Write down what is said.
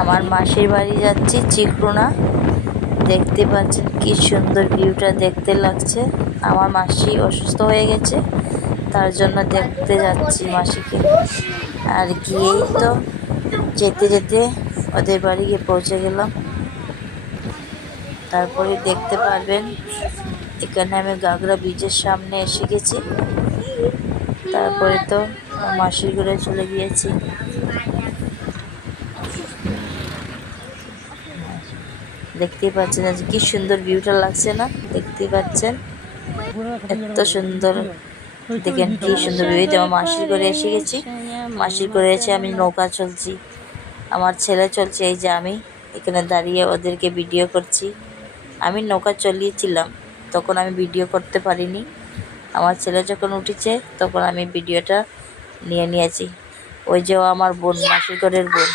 আমার মাসির বাড়ি যাচ্ছি চিকরোনা। দেখতে পাচ্ছেন কি সুন্দর ভিউটা দেখতে লাগছে। আমার মাসি অসুস্থ হয়ে গেছে, তার জন্য দেখতে যাচ্ছি মাসিকে। আর গিয়েই তো যেতে যেতে ওদের বাড়ি গিয়ে পৌঁছে গেলাম। তারপরে দেখতে পারবেন এখানে আমি গাগরা ব্রিজের সামনে এসে গেছি। তারপরে তো মাসির ঘরে চলে গিয়েছি। দেখতেই পাচ্ছেন আজ কি সুন্দর ভিউটা লাগছে না? দেখতেই পাচ্ছেন এত সুন্দর, দেখেন কি সুন্দর ভিউ। আমার মাসির ঘরে এসে গেছি। মাসির ঘরে এসে আমি নৌকা চলছি, আমার ছেলে চলছে, এই যে আমি এখানে দাঁড়িয়ে ওদেরকে ভিডিও করছি। আমি নৌকা চলিয়েছিলাম, তখন আমি ভিডিও করতে পারিনি। আমার ছেলে যখন উঠেছে তখন আমি ভিডিওটা নিয়েছি। ওই যে আমার বোন, মাসির ঘরের বোন।